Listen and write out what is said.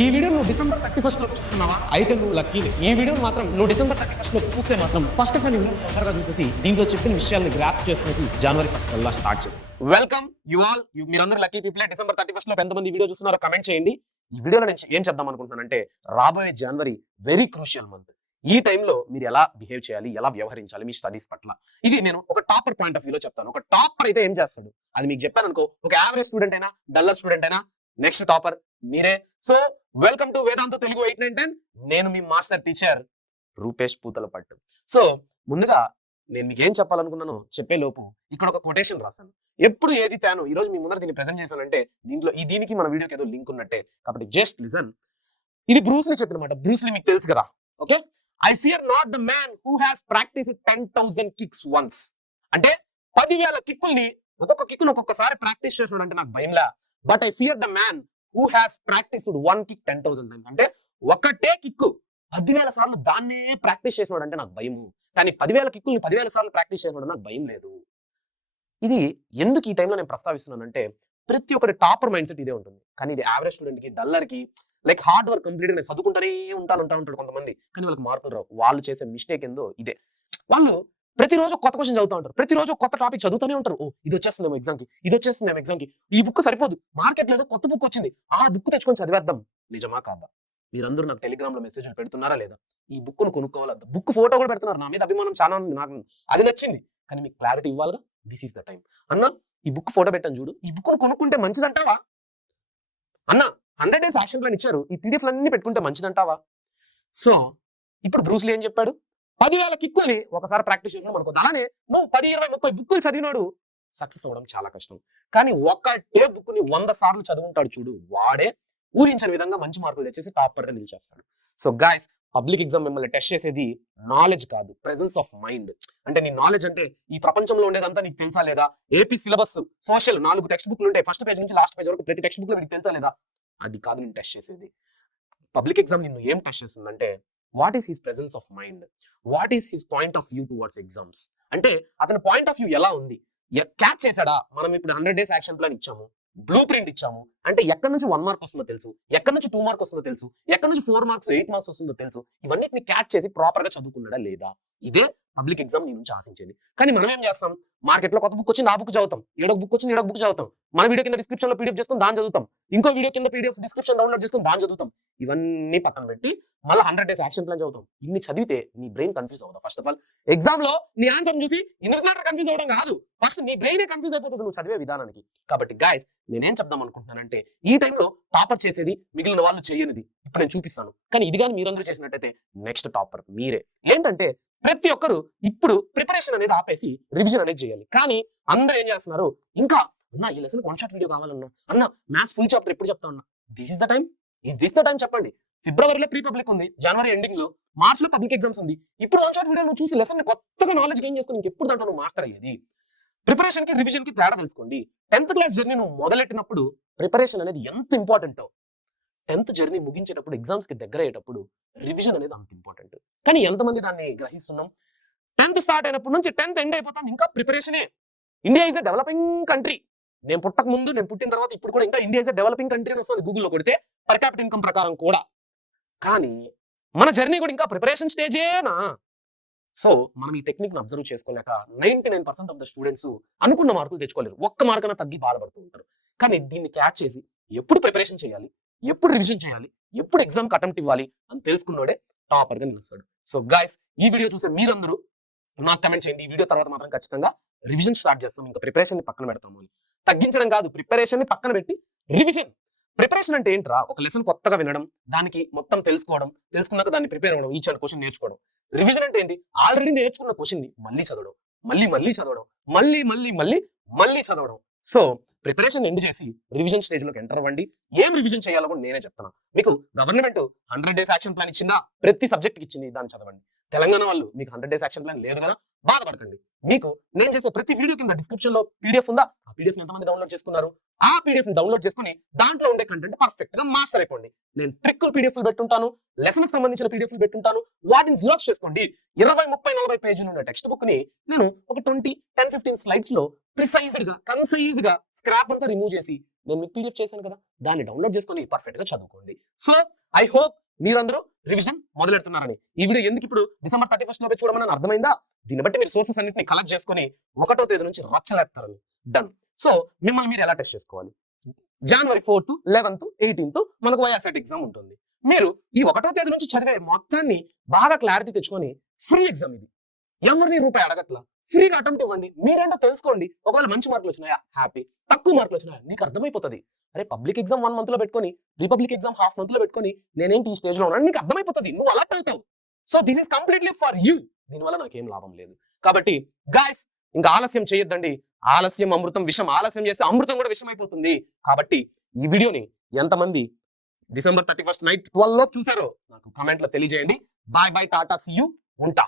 ఈ వీడియో నువ్వు December 31st లో చూస్తున్నావా? అయితే నువ్వు లక్కీని. ఈ వీడియో మాత్రం నువ్వు డిసెంబర్ 31st లో చూస్తే మాత్రం ఫస్ట్ ఆఫ్ ఆల్ వీడియో తొందరగా చూసేసి దీంట్లో చెప్పిన విషయాలను గ్రాస్ప్ చేసుకుని జనవరి 1st కల్లా స్టార్ట్ చేసి వెల్కమ్ యు ఆల్. మీరందరూ లక్కీ పీపుల్. డిసెంబర్ 31st లో ఎంతమంది వీడియో చూస్తున్నారో కమెంట్ చేయండి. ఈ వీడియోలో నేను ఏం చెప్దాం అనుకుంటున్నానంటే రాబోయే జనవరి వెరీ క్రూషియల్ మంత్. ఈ టైంలో మీరు ఎలా బిహేవ్ చేయాలి, ఎలా వ్యవహరించాలి మీ స్టడీస్ పట్ల, ఇది నేను ఒక టాపర్ పాయింట్ ఆఫ్ వ్యూలో చెప్తాను. ఒక టాపర్ అయితే ఏం చేస్తాడు అది మీకు చెప్పాను అనుకో. ఒక యావరేజ్ స్టూడెంట్ అయినా, డల్లర్ స్టూడెంట్ అయినా, నెక్స్ట్ టాపర్ మీరే. So welcome to Vedantu Telugu 8-9-10. నేను మీ master teacher Rupesh Puthalapattu. So ముందుగా నేను మీకు ఏం చెప్పాలనుకున్నానో చెప్పే లోపు ఇక్కడ ఒక కొటేషన్ రాశాను. ఎప్పుడు ఏది తేను ఈ రోజు మీ ముందర దీన్ని ప్రెజెంట్ చేశానంటే దీనికి మన వీడియోకి ఏదో లింక్ ఉన్నట్టే, కాబట్టి జస్ట్ లిసన్. ఇది బ్రూస్లీ చెప్పిన మాట. బ్రూస్లీ మీకు తెలుసు కదా. Okay, I fear not the man who has practised 10,000 kicks once. అంటే 10,000 కిక్కుల్ని ఒక్కొక్క కిక్కును ఒక్కొక్కసారి ప్రాక్టీస్ చేసినాడు అంటే నాకు భయంలా. But I fear the man who has practised one kick 10,000 times. అంటే ఒకటే కిక్కు 10,000 సార్లు దాన్నే ప్రాక్టీస్ చేసినాడు అంటే నాకు భయము. కానీ 10,000 కిక్కుల్ని 10,000 సార్లు ప్రాక్టీస్ చేసినాడు నాకు భయం లేదు. ఇది ఎందుకు ఈ టైంలో నేను ప్రస్తావిస్తున్నానంటే ప్రతి ఒక్కటి టాపర్ మైండ్ సెట్ ఇదే ఉంటుంది. కానీ ఇది యావరేజ్ స్టూడెంట్ కి, డల్లర్ కి, లైక్ హార్డ్ వర్క్ కంప్లీట్ నేను చదువుకుంటానే ఉంటాడు కొంతమంది, కానీ వాళ్ళకి మార్కులు రావు. వాళ్ళు చేసే మిస్టేక్ ఏందో ఇదే. వాళ్ళు ప్రతిరోజు కొత్త క్వశ్చన్ చదువుతూ ఉంటారు, ప్రతిరోజు కొత్త టాపిక్ చదువుతూనే ఉంటారు. ఓ ఇది వచ్చేస్తుందేమో ఎగ్జామ్కి, ఇది వచ్చేస్తుందేమో ఎగ్జామ్కి, ఈ బుక్ సరిపోదు, మార్కెట్ లేదు కొత్త బుక్ వచ్చింది, ఆ బుక్ తెచ్చుకొని చదివేద్దాం. నిజమా కాదా? మీరందరూ నాకు టెలిగ్రామ్ లో మెసేజ్లు పెడుతున్నారా లేదా? ఈ బుక్ ను కొనుక్కోవాలా? బుక్ ఫోటో కూడా పెడుతున్నారు. నా మీద అభిమానం చాలా ఉంది, నాకు అది నచ్చింది. కానీ మీకు క్లారిటీ ఇవ్వాలిగా. This is the time. అన్న ఈ బుక్ ఫోటో పెట్టాను చూడు, ఈ బుక్ ను కొనుక్కుంటే మంచిదంటావా? అన్న 100 days యాక్షన్ ప్లాన్ ఇచ్చారు, ఈ పీడిఎఫ్ అన్ని పెట్టుకుంటే మంచిదంటావా? సో ఇప్పుడు బ్రూస్లీ ఏం చెప్పాడు? 10,000 కిక్కుల్ని ఒకసారి ప్రాక్టీస్ చేయడం అనుకో. అలానే నువ్వు 10, 20, 30 బుక్కులు చదివినాడు సక్సెస్ అవ్వడం చాలా కష్టం. కానీ ఒక్కటే బుక్ ని 100 సార్లు చదువుంటాడు చూడు, వాడే ఊహించని విధంగా మంచి మార్కులు తెచ్చేసి టాపర్ గా నిలిచేస్తాడు. సో గైస్, పబ్లిక్ ఎగ్జామ్ మిమ్మల్ని టెస్ట్ చేసేది నాలెడ్జ్ కాదు, ప్రెజెన్స్ ఆఫ్ మైండ్. అంటే నీ నాలెడ్జ్ అంటే ఈ ప్రపంచంలో ఉండేదంతా నీకు తెలుసా లేదా? ఏపీ సిలబస్ సోషల్ 4 టెక్స్ట్ బుక్లు ఉంటాయి, ఫస్ట్ పేజ్ నుంచి లాస్ట్ పేజ్ వరకు ప్రతి టెక్స్ట్ బుక్ లో నీకు తెలుసా లేదా? అది కాదు నేను టెస్ట్ చేసేది. పబ్లిక్ ఎగ్జామ్ నిన్ను ఏం టెస్ట్ చేస్తుందంటే what is his presence of mind, what is his point of view towards exams. అంటే అతని పాయింట్ ఆఫ్ వ్యూ ఎలా ఉంది, క్యాచ్ చేశాడా? మనం ఇప్పుడు 100 days యాక్షన్ ప్లాన్ ఇచ్చాము, బ్లూ ప్రింట్ ఇచ్చాము అంటే ఎక్కడి నుంచి 1 మార్క్ వస్తుందో తెలుసు, ఎక్కడి నుంచి 2 మార్క్ వస్తుందో తెలుసు, ఎక్కడి నుంచి 4 మార్క్స్ 8 మార్క్స్ వస్తుందో తెలుసు. ఇవన్నిటిని క్యాచ్ చేసి ప్రాపర్ గా చదువుకున్నాడా లేదా? ఇదే పబ్లిక్ ఎగ్జామ్ నీ నుంచి ఆశించేది. కానీ మనం ఏం చేస్తాం? మార్కెట్ లో కొత్త బుక్ వచ్చింది, ఆ బుక్ చదువుతాం. ఏడో బుక్ వచ్చింది, ఏడో బుక్ చదువుతాం. మన వీడియో కింద డిస్క్రిప్షన్ లో పీడిఎఫ్ చేసుకుని దాన్ని చదువుతాం. ఇంకో వీడియో కింద పీడిఎఫ్ డిస్క్రిప్షన్ డౌన్లోడ్ చేసుకుని దాన్ని చదువుతాం. ఇవన్నీ పక్కన పెట్టి మళ్ళీ 100 days యాక్షన్ ప్లాన్ చదువుతాం. ఇన్ని చదివితే నీ బ్రెయిన్ కన్ఫ్యూజ్ అవుతా. ఫస్ట్ ఆఫ్ ఆల్ ఎగ్జామ్ లో నీ ఆన్సర్ చూసి ఇన్విజిలేటర్ కన్ఫ్యూజ్ అవడం కాదు, ఫస్ట్ నీ బ్రెయినే కన్ఫ్యూజ్ అయిపోతుంది నువ్వు చదివే విధానానికి. కాబట్టి గైస్, నేనేం చెప్దాం అనుకుంటున్నానంటే ఈ టైంలో టాపర్ చేసేది మిగిలిన వాళ్ళు చేయనిది ఇప్పుడు నేను చూపిస్తాను. కానీ ఇది కానీ మీరందరూ చేసినట్టయితే నెక్స్ట్ టాపర్ మీరే. ఏంటంటే ప్రతి ఒక్కరు ఇప్పుడు ప్రిపరేషన్ అనేది ఆపేసి రివిజన్ అనేది చేయాలి. కానీ అందరూ ఏం చేస్తున్నారు? ఇంకా అన్న ఈ లెసన్ 1 shot వీడియో కావాలన్నా, అన్న మ్యాథ్స్ ఫుల్ చాప్టర్ ఎప్పుడు చెప్తా ఉన్నా. This is the time, is this the time చెప్పండి. ఫిబ్రవరిలో ప్రీ పబ్లిక్ ఉంది, జనవరి ఎండింగ్ లో, మార్చ్ లో పబ్లిక్ ఎగ్జామ్స్ ఉంది. ఇప్పుడు 1 shot వీడియో నువ్వు చూసి లెసన్ కొత్తగా నాలెడ్జ్ గెయిన్ చేసుకుని ఇంకెప్పుడు దాంట్లో నువ్వు మాస్టర్ అయ్యేది. ప్రిపరేషన్ కి రివిజన్ కి తేడా తెలుసుకోండి. 10th క్లాస్ జర్నీ నువ్వు మొదలెట్టినప్పుడు ప్రిపరేషన్ అనేది ఎంత ఇంపార్టెంటో, 10th జర్నీ ముగించేటప్పుడు ఎగ్జామ్స్ కి దగ్గర అయ్యేటప్పుడు రివిజన్ అనేది అంత ఇంపార్టెంట్. కానీ ఎంతమంది దాన్ని గ్రహిస్తున్నాం? 10th స్టార్ట్ అయినప్పటి నుంచి 10th ఎండ్ అయిపోతుంది, ఇంకా ప్రిపరేషనే. India is a developing country. నేను పుట్టక ముందు, నేను పుట్టిన తర్వాత ఇప్పుడు కూడా ఇంకా India is a developing country అని వస్తుంది గూగుల్లో కొడితే, పర్ క్యాపిటల్ ఇన్కమ్ ప్రకారం కూడా. కానీ మన జర్నీ కూడా ఇంకా ప్రిపరేషన్ స్టేజేనా? సో మనం ఈ టెక్నిక్ ని అబ్జర్వ్ చేసుకోలేక 99% ఆఫ్ ద స్టూడెంట్స్ అనుకున్న మార్కులు తెచ్చుకోలేరు. ఒక్క మార్కున తగ్గి బాధపడుతూ ఉంటారు. కానీ దీన్ని క్యాచ్ చేసి ఎప్పుడు ప్రిపరేషన్ చేయాలి, ఎప్పుడు రివిజన్ చేయాలి, ఎప్పుడు ఎగ్జామ్ కి అటెంప్ట్ ఇవ్వాలి అని తెలుసుకున్నోడే టాపర్ గా నిలుస్తాడు. సో గైస్, ఈ వీడియో చూసే మీరందరూ నాకు కమెంట్ చేయండి. ఈ వీడియో తర్వాత మాత్రం ఖచ్చితంగా రివిజన్ స్టార్ట్ చేస్తాం, ఇంకా ప్రిపరేషన్ ని పక్కన పెడతాము అని. తగ్గించడం కాదు, ప్రిపరేషన్ ని పక్కన పెట్టి రివిజన్. ప్రిపరేషన్ అంటే ఏంట్రా? ఒక లెసన్ కొత్తగా వినడం, దానికి మొత్తం తెలుసుకోవడం, తెలుసుకున్నాక దాన్ని ప్రిపేర్ అవ్వడం, ఈచ్ అండ్ క్వశ్చన్ నేర్చుకోవడం. రివిజన్ అంటే ఏంటి? ఆల్రెడీ నేర్చుకున్న క్వశ్చన్ ని మళ్ళీ చదవడం, మళ్ళీ చదవడం, మళ్ళీ చదవడం. సో ప్రిపరేషన్ ఎండ్ చేసి రివిజన్ స్టేజ్ లోకి ఎంటర్ అవ్వండి. ఏం రివిజన్ చేయాలో కూడా నేనే చెప్తాను. మీకు గవర్నమెంట్ 100 days యాక్షన్ ప్లాన్ ఇచ్చిందా? ప్రతి సబ్జెక్ట్ ఇచ్చింది, దాన్ని చదవండి. తెలంగాణ వాళ్ళు మీకు 100 days యాక్షన్ ప్లాన్ లేదు కదా, బాధపడకండి. మీకు నేను చేసే ప్రతి వీడియో కింద డిస్క్రిప్షన్ లో పీడిఎఫ్ ఉందా? ఆ పీడిఎఫ్ ఎంతమంది డౌన్లోడ్ చేసుకున్నారు? ఆ పీడిఎఫ్ డౌన్లోడ్ చేసుకుని దాంట్లో ఉండే కంటెంట్ పర్ఫెక్ట్ గా మాస్టర్ అయిపోండి. నేను ట్రిక్కులు పీడిఎఫ్ పెట్టుంటాను, లెసన్ కి సంబంధించిన పీడిఎఫ్ పెట్టుంటాను. వాటిని జిరాక్స్ చేసుకోండి. 20, 30, 40 పేజీలు ఉన్న టెక్స్ట్ బుక్ ని నేను ఒక 10-15 స్లైడ్స్ లో ప్రిసైజ్డ్ గా కన్సైజ్ గా స్క్రాప్ అంతా రిమూవ్ చేసి నేను మీకు పీడిఎఫ్ చేశాను కదా, దాన్ని డౌన్లోడ్ చేసుకొని పర్ఫెక్ట్ గా చదువుకోండి. సో ఐ హోప్ మీరందరూ రివిజన్ మొదలెడుతున్నారని. ఈ వీడియో ఎందుకు ఇప్పుడు December 31st లోపే చూడమని అర్థమైందా? దీన్ని బట్టి మీరు సోర్సెస్ అన్నింటినీ కలెక్ట్ చేసుకొని 1వ తేదీ నుంచి రచ్చలేస్తారని. డన్. సో మిమ్మల్ని మీరు ఎలా టెస్ట్ చేసుకోవాలి? January 4th, 11th, 18th మనకు వైఎస్ఆర్ ఎగ్జామ్ ఉంటుంది. మీరు ఈ 1వ తేదీ నుంచి చదివే మొత్తాన్ని బాగా క్లారిటీ తెచ్చుకొని ఫ్రీ ఎగ్జామ్ ఇది, ఎవరిని రూపాయి అడగట్లా, ఫ్రీగా అటెంప్ట్ ఇవ్వండి. మీరేంటో తెలుసుకోండి. ఒకవేళ మంచి మార్కులు వచ్చినాయా హ్యాపీ, తక్కువ మార్కులు వచ్చినాయా నీకు అర్థమైపోతుంది. అరే పబ్లిక్ ఎగ్జామ్ 1 month లో పెట్టుకొని రిపబ్లిక్ ఎగ్జామ్ హాఫ్ మంత్ లో పెట్టుకొని నేనేంటి ఈ స్టేజ్ లో ఉన్నాను నీకు అర్థమైపోతుంది. నువ్వు అలర్ట్ అవుతావు. So this is completely for you. దీనివల్ల నాకేం లాభం లేదు. కాబట్టి గాయస్ ఇంకా ఆలస్యం చేయొద్దండి. ఆలస్యం అమృతం విషం. ఆలస్యం చేస్తే అమృతం కూడా విషం అయిపోతుంది. కాబట్టి ఈ వీడియోని ఎంతమంది December 31st నైట్ 12 లోపు చూసారో నాకు కామెంట్ లో తెలియజేయండి. బాయ్ బాయ్, టాటా, సీ యూ, ఉంటా.